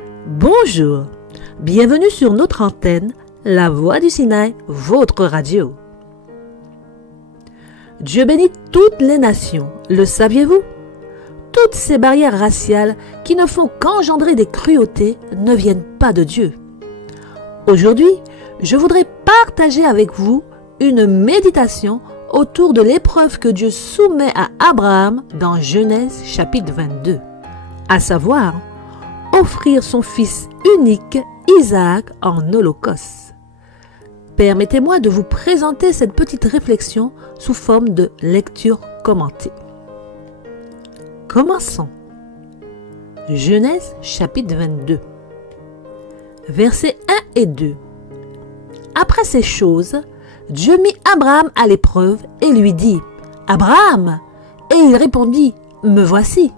Bonjour, bienvenue sur notre antenne, La Voix du Sinaï, votre radio. Dieu bénit toutes les nations, le saviez-vous? Toutes ces barrières raciales qui ne font qu'engendrer des cruautés ne viennent pas de Dieu. Aujourd'hui, je voudrais partager avec vous une méditation autour de l'épreuve que Dieu soumet à Abraham dans Genèse chapitre 22, à savoir offrir son fils unique, Isaac, en holocauste. Permettez-moi de vous présenter cette petite réflexion sous forme de lecture commentée. Commençons. Genèse chapitre 22, versets 1 et 2. Après ces choses, Dieu mit Abraham à l'épreuve et lui dit « Abraham !» Et il répondit « Me voici !»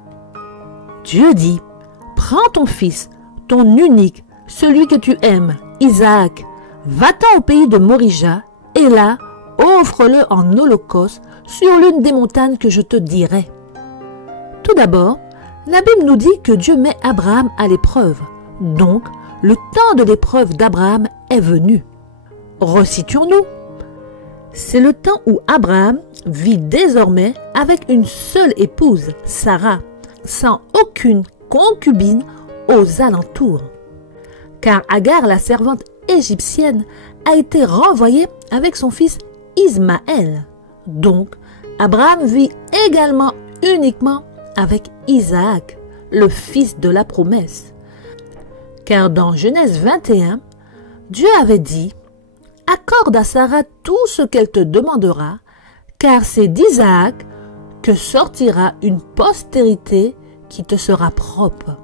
Dieu dit « Prends ton fils, ton unique, celui que tu aimes, Isaac, va-t'en au pays de Morija, et là, offre-le en holocauste sur l'une des montagnes que je te dirai. » Tout d'abord, la Bible nous dit que Dieu met Abraham à l'épreuve. Donc, le temps de l'épreuve d'Abraham est venu. Resituons-nous. C'est le temps où Abraham vit désormais avec une seule épouse, Sarah, sans aucune concubine aux alentours. Car Agar, la servante égyptienne, a été renvoyée avec son fils Ismaël. Donc, Abraham vit également uniquement avec Isaac, le fils de la promesse. Car dans Genèse 21, Dieu avait dit « Accorde à Sarah tout ce qu'elle te demandera, car c'est d'Isaac que sortira une postérité qui te sera propre. »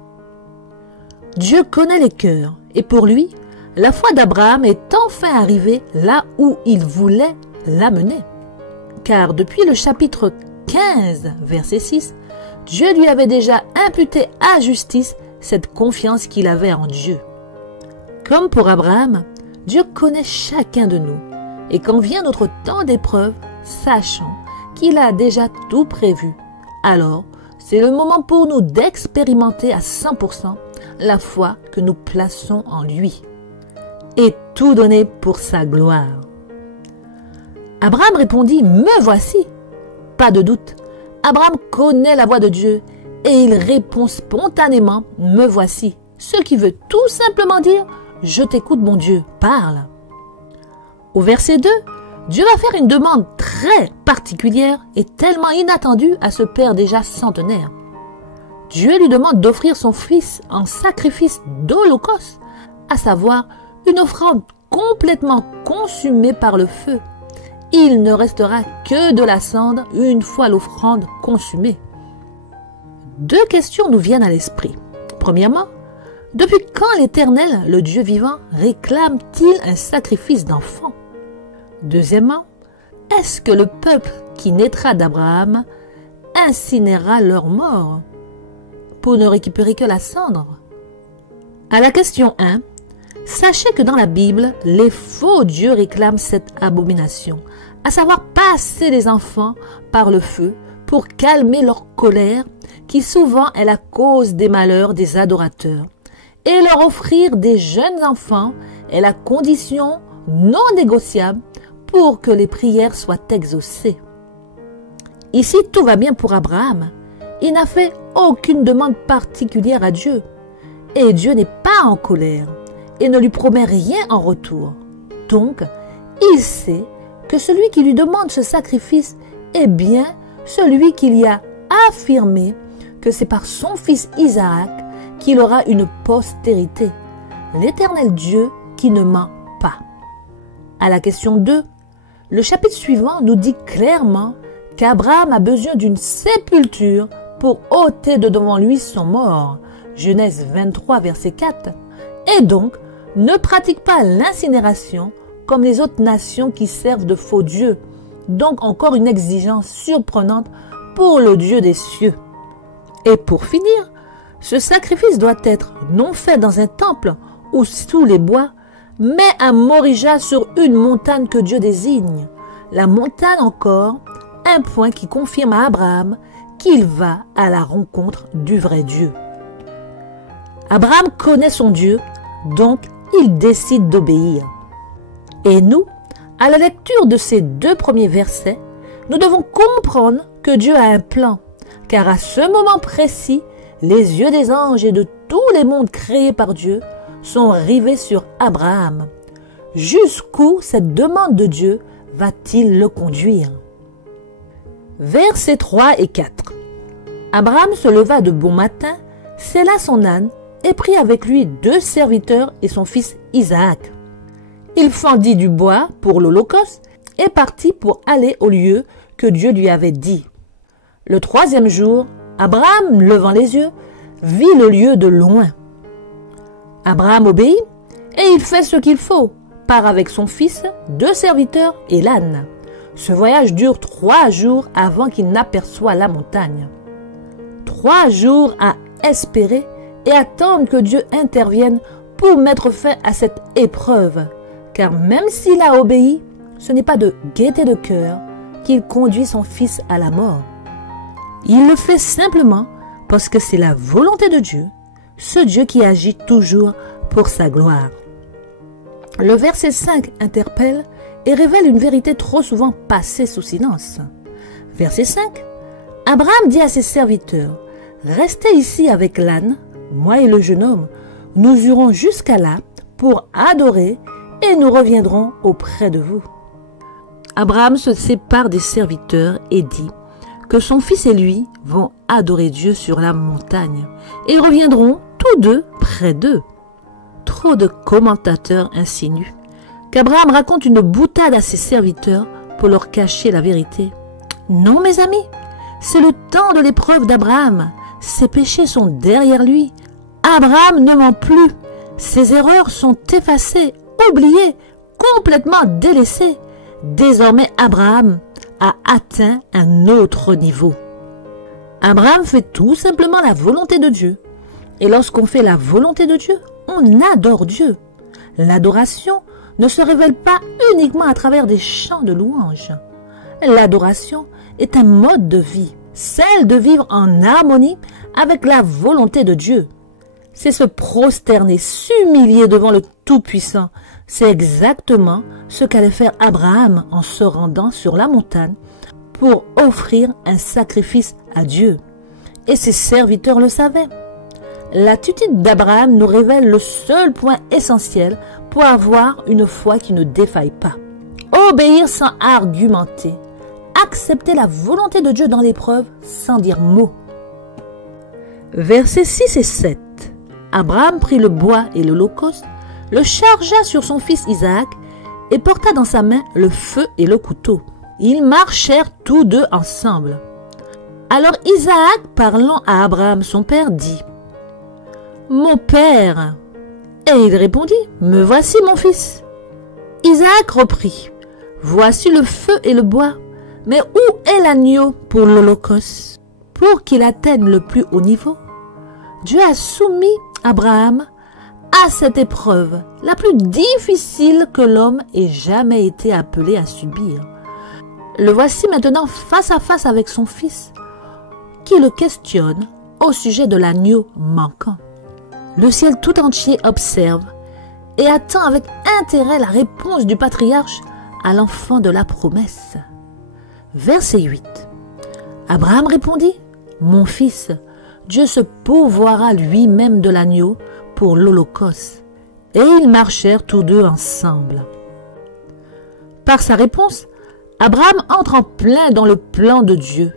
Dieu connaît les cœurs, et pour lui, la foi d'Abraham est enfin arrivée là où il voulait l'amener. Car depuis le chapitre 15, verset 6, Dieu lui avait déjà imputé à justice cette confiance qu'il avait en Dieu. Comme pour Abraham, Dieu connaît chacun de nous, et quand vient notre temps d'épreuve, sachant qu'il a déjà tout prévu, alors c'est le moment pour nous d'expérimenter à 100% la foi que nous plaçons en lui, et tout donner pour sa gloire. Abraham répondit « Me voici !» Pas de doute, Abraham connaît la voix de Dieu, et il répond spontanément « Me voici !» Ce qui veut tout simplement dire « Je t'écoute mon Dieu, parle !» Au verset 2, Dieu va faire une demande très particulière et tellement inattendue à ce père déjà centenaire. Dieu lui demande d'offrir son fils en sacrifice d'holocauste, à savoir une offrande complètement consumée par le feu. Il ne restera que de la cendre une fois l'offrande consumée. Deux questions nous viennent à l'esprit. Premièrement, depuis quand l'Éternel, le Dieu vivant, réclame-t-il un sacrifice d'enfant? Deuxièmement, est-ce que le peuple qui naîtra d'Abraham incinérera leur mort pour ne récupérer que la cendre? À la question 1, sachez que dans la Bible, les faux dieux réclament cette abomination, à savoir passer les enfants par le feu pour calmer leur colère, qui souvent est la cause des malheurs des adorateurs. Et leur offrir des jeunes enfants est la condition non négociable pour que les prières soient exaucées. Ici, tout va bien pour Abraham. Il n'a fait aucune demande particulière à Dieu. Et Dieu n'est pas en colère et ne lui promet rien en retour. Donc, il sait que celui qui lui demande ce sacrifice est bien celui qui lui a affirmé que c'est par son fils Isaac qu'il aura une postérité, l'Éternel Dieu qui ne ment pas. À la question 2, le chapitre suivant nous dit clairement qu'Abraham a besoin d'une sépulture pour ôter de devant lui son mort, Genèse 23, verset 4, et donc ne pratique pas l'incinération comme les autres nations qui servent de faux dieux, donc encore une exigence surprenante pour le Dieu des cieux. Et pour finir, ce sacrifice doit être non fait dans un temple ou sous les bois, mais à Morija sur une montagne que Dieu désigne. La montagne encore, un point qui confirme à Abraham qu'il va à la rencontre du vrai Dieu. Abraham connaît son Dieu, donc il décide d'obéir. Et nous, à la lecture de ces 2 premiers versets, nous devons comprendre que Dieu a un plan, car à ce moment précis, les yeux des anges et de tous les mondes créés par Dieu sont rivés sur Abraham. Jusqu'où cette demande de Dieu va-t-il le conduire? Versets 3 et 4. Abraham se leva de bon matin, sella son âne et prit avec lui 2 serviteurs et son fils Isaac. Il fendit du bois pour l'holocauste et partit pour aller au lieu que Dieu lui avait dit. Le 3e jour, Abraham, levant les yeux, vit le lieu de loin. Abraham obéit et il fait ce qu'il faut, part avec son fils, 2 serviteurs et l'âne. Ce voyage dure 3 jours avant qu'il n'aperçoive la montagne. 3 jours à espérer et attendre que Dieu intervienne pour mettre fin à cette épreuve. Car même s'il a obéi, ce n'est pas de gaieté de cœur qu'il conduit son fils à la mort. Il le fait simplement parce que c'est la volonté de Dieu, ce Dieu qui agit toujours pour sa gloire. Le verset 5 interpelle et révèle une vérité trop souvent passée sous silence. Verset 5. Abraham dit à ses serviteurs, « Restez ici avec l'âne, moi et le jeune homme, nous irons jusqu'à là pour adorer et nous reviendrons auprès de vous. » Abraham se sépare des serviteurs et dit que son fils et lui vont adorer Dieu sur la montagne et reviendront tous 2 près d'eux. Trop de commentateurs insinuent qu'Abraham raconte une boutade à ses serviteurs pour leur cacher la vérité. Non, mes amis, c'est le temps de l'épreuve d'Abraham. Ses péchés sont derrière lui. Abraham ne ment plus. Ses erreurs sont effacées, oubliées, complètement délaissées. Désormais, Abraham a atteint un autre niveau. Abraham fait tout simplement la volonté de Dieu. Et lorsqu'on fait la volonté de Dieu, on adore Dieu. L'adoration ne se révèle pas uniquement à travers des chants de louanges. L'adoration est un mode de vie, celle de vivre en harmonie avec la volonté de Dieu. C'est se prosterner, s'humilier devant le Tout-Puissant. C'est exactement ce qu'allait faire Abraham en se rendant sur la montagne pour offrir un sacrifice à Dieu. Et ses serviteurs le savaient. L'attitude d'Abraham nous révèle le seul point essentiel pour avoir une foi qui ne défaille pas. Obéir sans argumenter. Accepter la volonté de Dieu dans l'épreuve sans dire mot. Versets 6 et 7. Abraham prit le bois et l'holocauste, le chargea sur son fils Isaac et porta dans sa main le feu et le couteau. Ils marchèrent tous 2 ensemble. Alors Isaac, parlant à Abraham son père, dit « Mon père !» Et il répondit « Me voici mon fils !» Isaac reprit « Voici le feu et le bois, mais où est l'agneau pour l'holocauste ?» Pour qu'il atteigne le plus haut niveau, Dieu a soumis Abraham à cette épreuve, la plus difficile que l'homme ait jamais été appelé à subir. Le voici maintenant face à face avec son fils, qui le questionne au sujet de l'agneau manquant. Le ciel tout entier observe et attend avec intérêt la réponse du patriarche à l'enfant de la promesse. Verset 8. Abraham répondit, « Mon fils, Dieu se pourvoira lui-même de l'agneau pour l'holocauste. » Et ils marchèrent tous 2 ensemble. Par sa réponse, Abraham entre en plein dans le plan de Dieu.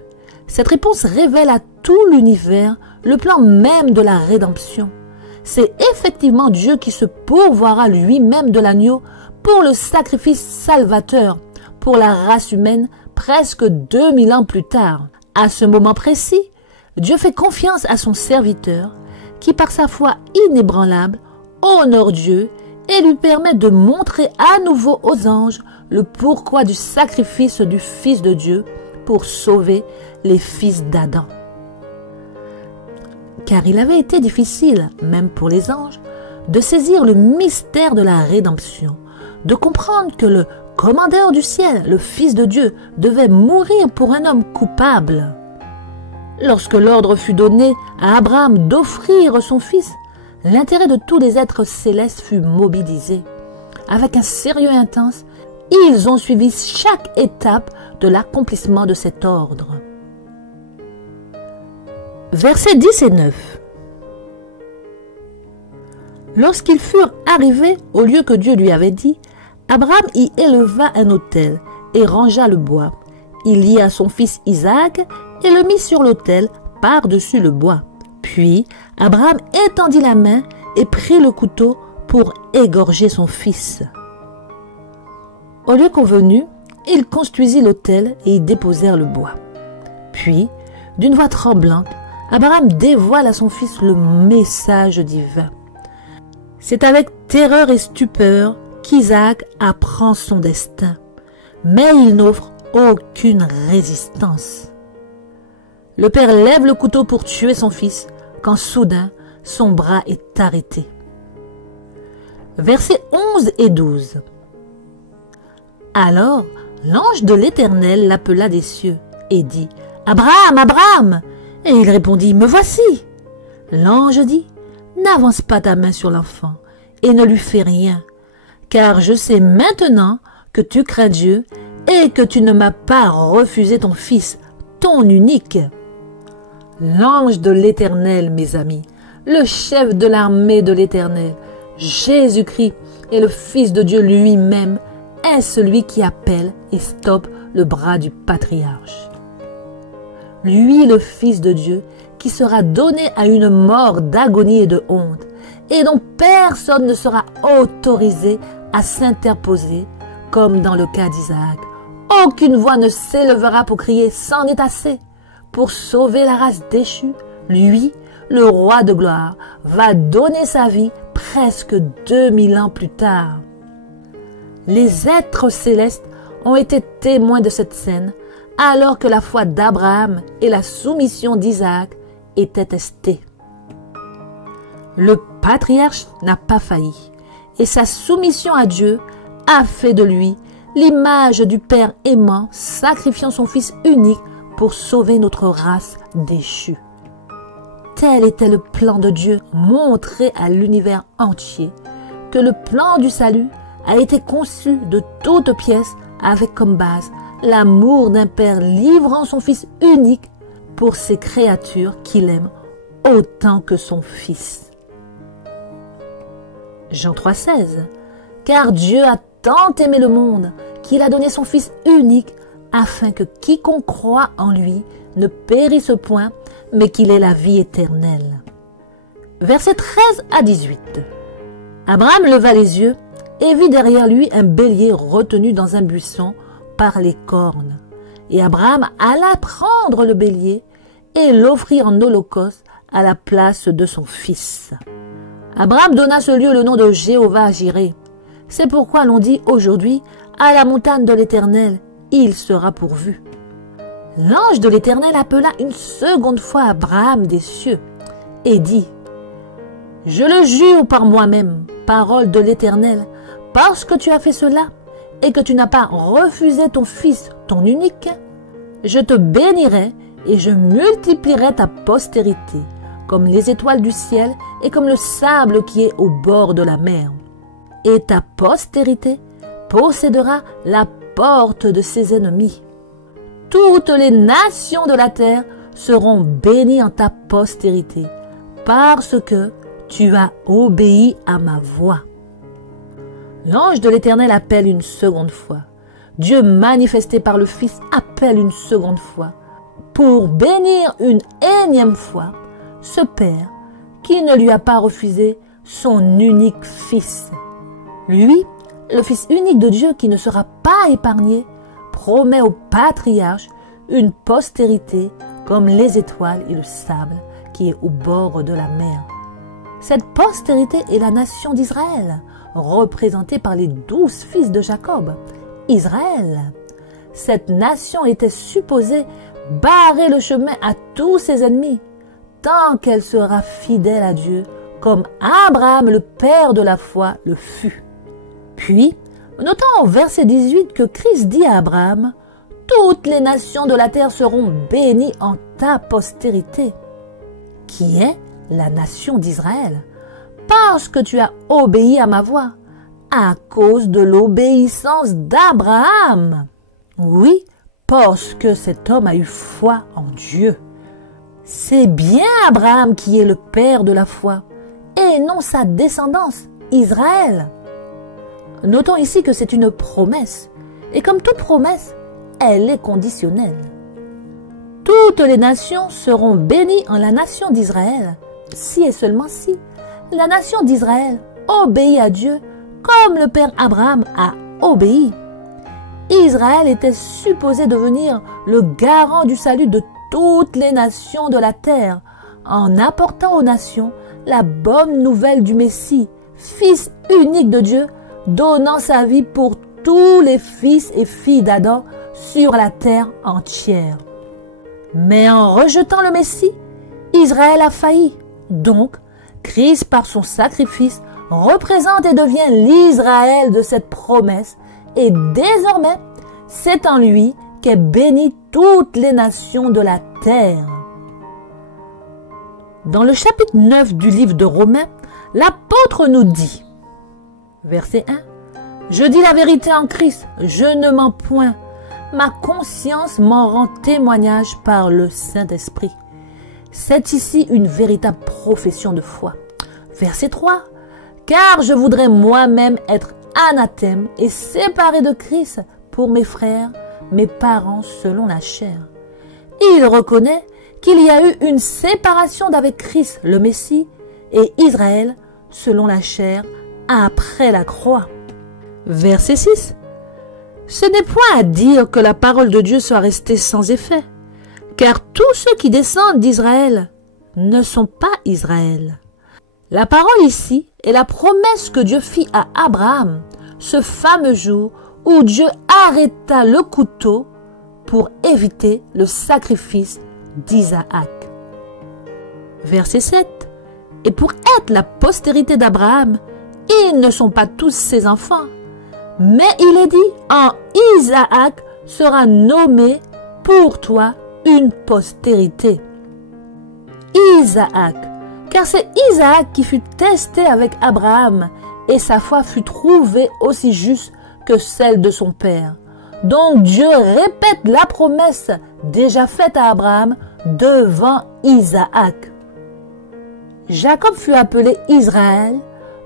Cette réponse révèle à tout l'univers le plan même de la rédemption. C'est effectivement Dieu qui se pourvoira lui-même de l'agneau pour le sacrifice salvateur pour la race humaine presque 2000 ans plus tard. À ce moment précis, Dieu fait confiance à son serviteur qui, par sa foi inébranlable, honore Dieu et lui permet de montrer à nouveau aux anges le pourquoi du sacrifice du Fils de Dieu pour sauver les fils d'Adam. Car il avait été difficile, même pour les anges, de saisir le mystère de la rédemption, de comprendre que le commandeur du ciel, le Fils de Dieu, devait mourir pour un homme coupable. Lorsque l'ordre fut donné à Abraham d'offrir son fils, l'intérêt de tous les êtres célestes fut mobilisé. Avec un sérieux intense, ils ont suivi chaque étape de l'accomplissement de cet ordre. Versets 10 et 9. Lorsqu'ils furent arrivés au lieu que Dieu lui avait dit, Abraham y éleva un autel et rangea le bois. Il lia son fils Isaac et le mit sur l'autel par-dessus le bois. Puis Abraham étendit la main et prit le couteau pour égorger son fils. Au lieu convenu, il construisit l'autel et y déposèrent le bois. Puis, d'une voix tremblante, Abraham dévoile à son fils le message divin. C'est avec terreur et stupeur qu'Isaac apprend son destin, mais il n'offre aucune résistance. Le père lève le couteau pour tuer son fils, quand soudain, son bras est arrêté. Versets 11 et 12. Alors, l'ange de l'Éternel l'appela des cieux et dit « Abraham, Abraham !» Et il répondit « Me voici !» L'ange dit « N'avance pas ta main sur l'enfant et ne lui fais rien, car je sais maintenant que tu crains Dieu et que tu ne m'as pas refusé ton fils, ton unique. » L'ange de l'Éternel, mes amis, le chef de l'armée de l'Éternel, Jésus-Christ est le Fils de Dieu lui-même, est celui qui appelle et stoppe le bras du patriarche. Lui, le Fils de Dieu, qui sera donné à une mort d'agonie et de honte, et dont personne ne sera autorisé à s'interposer, comme dans le cas d'Isaac. Aucune voix ne s'élèvera pour crier « c'en est assez !» Pour sauver la race déchue, lui, le roi de gloire, va donner sa vie presque 2000 ans plus tard. Les êtres célestes ont été témoins de cette scène, alors que la foi d'Abraham et la soumission d'Isaac étaient testées. Le patriarche n'a pas failli, et sa soumission à Dieu a fait de lui l'image du Père aimant, sacrifiant son Fils unique pour sauver notre race déchue. Tel était le plan de Dieu montré à l'univers entier, que le plan du salut a été conçu de toutes pièces avec comme base l'amour d'un Père livrant son Fils unique pour ses créatures qu'il aime autant que son Fils. Jean 3,16. Car Dieu a tant aimé le monde qu'il a donné son Fils unique afin que quiconque croit en lui ne périsse point, mais qu'il ait la vie éternelle. Versets 13 à 18. Abraham leva les yeux et vit derrière lui un bélier retenu dans un buisson par les cornes. Et Abraham alla prendre le bélier et l'offrit en holocauste à la place de son fils. Abraham donna ce lieu le nom de Jéhovah-Jireh. C'est pourquoi l'on dit aujourd'hui, à la montagne de l'Éternel, il sera pourvu. L'ange de l'Éternel appela une seconde fois Abraham des cieux et dit, « Je le jure par moi-même, parole de l'Éternel, parce que tu as fait cela et que tu n'as pas refusé ton fils, ton unique, je te bénirai et je multiplierai ta postérité, comme les étoiles du ciel et comme le sable qui est au bord de la mer. Et ta postérité possédera la porte de ses ennemis. Toutes les nations de la terre seront bénies en ta postérité, parce que tu as obéi à ma voix. » L'ange de l'Éternel appelle une seconde fois. Dieu manifesté par le Fils appelle une seconde fois, pour bénir une énième fois ce Père qui ne lui a pas refusé son unique Fils. Lui, le Fils unique de Dieu qui ne sera pas épargné, promet au patriarche une postérité comme les étoiles et le sable qui est au bord de la mer. Cette postérité est la nation d'Israël, représentée par les 12 fils de Jacob. Israël. Cette nation était supposée barrer le chemin à tous ses ennemis, tant qu'elle sera fidèle à Dieu, comme Abraham, le père de la foi, le fut. Puis, notons au verset 18 que Christ dit à Abraham, « Toutes les nations de la terre seront bénies en ta postérité », qui est la nation d'Israël. parce que tu as obéi à ma voix, à cause de l'obéissance d'Abraham. Oui, parce que cet homme a eu foi en Dieu. C'est bien Abraham qui est le père de la foi, et non sa descendance, Israël. Notons ici que c'est une promesse, et comme toute promesse, elle est conditionnelle. Toutes les nations seront bénies en la nation d'Israël, si et seulement si la nation d'Israël obéit à Dieu comme le père Abraham a obéi. Israël était supposé devenir le garant du salut de toutes les nations de la terre en apportant aux nations la bonne nouvelle du Messie, fils unique de Dieu, donnant sa vie pour tous les fils et filles d'Adam sur la terre entière. Mais en rejetant le Messie, Israël a failli. Donc, Christ, par son sacrifice, représente et devient l'Israël de cette promesse. Et désormais, c'est en lui qu'est bénie toutes les nations de la terre. Dans le chapitre 9 du livre de Romains, l'apôtre nous dit, verset 1, « Je dis la vérité en Christ, je ne mens point. Ma conscience m'en rend témoignage par le Saint-Esprit. » C'est ici une véritable profession de foi. Verset 3, « Car je voudrais moi-même être anathème et séparé de Christ pour mes frères, mes parents selon la chair. » Il reconnaît qu'il y a eu une séparation d'avec Christ, le Messie, et Israël selon la chair après la croix. Verset 6. Ce n'est point à dire que la parole de Dieu soit restée sans effet, car tous ceux qui descendent d'Israël ne sont pas Israël. La parole ici est la promesse que Dieu fit à Abraham, ce fameux jour où Dieu arrêta le couteau pour éviter le sacrifice d'Isaac. Verset 7. Et pour être la postérité d'Abraham, ils ne sont pas tous ses enfants, mais il est dit, en Isaac sera nommé pour toi une postérité. Isaac, car c'est Isaac qui fut testé avec Abraham, et sa foi fut trouvée aussi juste que celle de son père. Donc Dieu répète la promesse déjà faite à Abraham devant Isaac. Jacob fut appelé Israël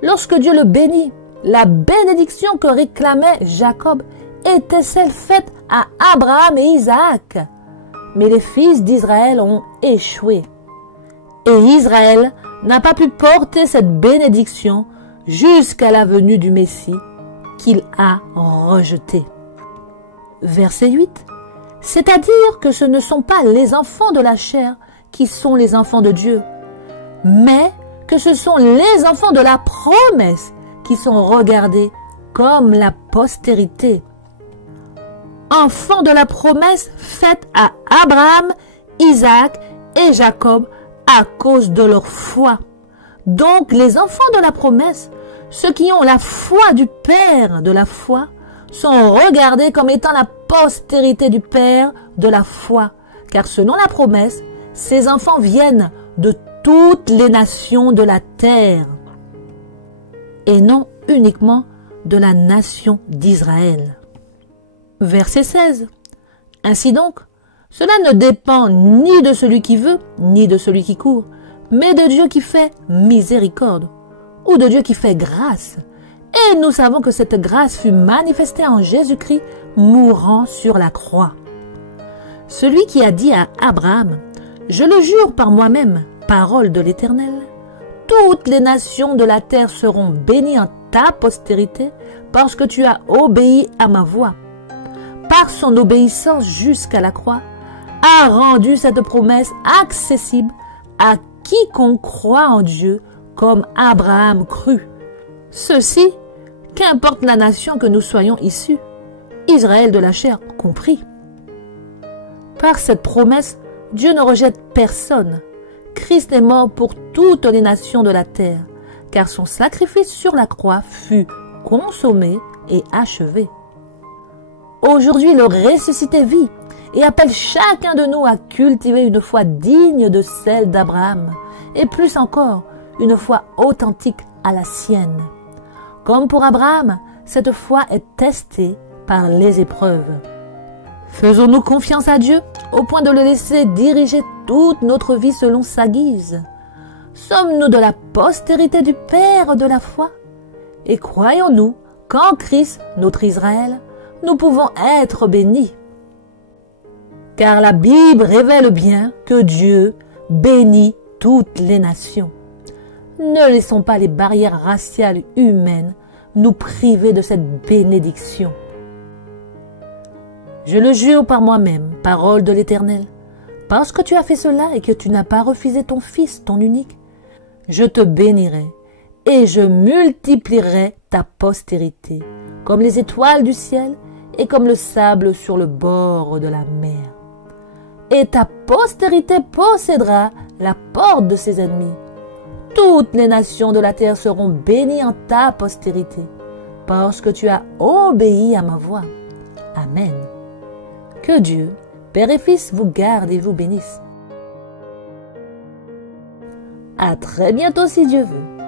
lorsque Dieu le bénit. La bénédiction que réclamait Jacob était celle faite à Abraham et Isaac. Mais les fils d'Israël ont échoué. Et Israël n'a pas pu porter cette bénédiction jusqu'à la venue du Messie qu'il a rejeté. Verset 8. C'est-à-dire que ce ne sont pas les enfants de la chair qui sont les enfants de Dieu, mais que ce sont les enfants de la promesse qui sont regardés comme la postérité. Enfants de la promesse faite à Abraham, Isaac et Jacob à cause de leur foi. Donc les enfants de la promesse, ceux qui ont la foi du Père de la foi, sont regardés comme étant la postérité du Père de la foi. Car selon la promesse, ces enfants viennent de toutes les nations de la terre et non uniquement de la nation d'Israël. Verset 16. Ainsi donc, cela ne dépend ni de celui qui veut, ni de celui qui court, mais de Dieu qui fait miséricorde, ou de Dieu qui fait grâce. Et nous savons que cette grâce fut manifestée en Jésus-Christ mourant sur la croix. Celui qui a dit à Abraham, « Je le jure par moi-même, parole de l'Éternel, toutes les nations de la terre seront bénies en ta postérité parce que tu as obéi à ma voix. » Par son obéissance jusqu'à la croix, a rendu cette promesse accessible à quiconque croit en Dieu comme Abraham crut. Ceci, qu'importe la nation que nous soyons issus, Israël de la chair compris. Par cette promesse, Dieu ne rejette personne. Christ est mort pour toutes les nations de la terre, car son sacrifice sur la croix fut consommé et achevé. Aujourd'hui, le ressuscité vit et appelle chacun de nous à cultiver une foi digne de celle d'Abraham, et plus encore, une foi authentique à la sienne. Comme pour Abraham, cette foi est testée par les épreuves. Faisons-nous confiance à Dieu au point de le laisser diriger toute notre vie selon sa guise? Sommes-nous de la postérité du Père de la foi? Et croyons-nous qu'en Christ, notre Israël, nous pouvons être bénis? Car la Bible révèle bien que Dieu bénit toutes les nations. Ne laissons pas les barrières raciales humaines nous priver de cette bénédiction. Je le jure par moi-même, parole de l'Éternel, parce que tu as fait cela et que tu n'as pas refusé ton Fils, ton unique, je te bénirai et je multiplierai ta postérité, comme les étoiles du ciel et comme le sable sur le bord de la mer. Et ta postérité possédera la porte de ses ennemis. Toutes les nations de la terre seront bénies en ta postérité, parce que tu as obéi à ma voix. Amen. Que Dieu, Père et Fils, vous garde et vous bénisse. À très bientôt si Dieu veut.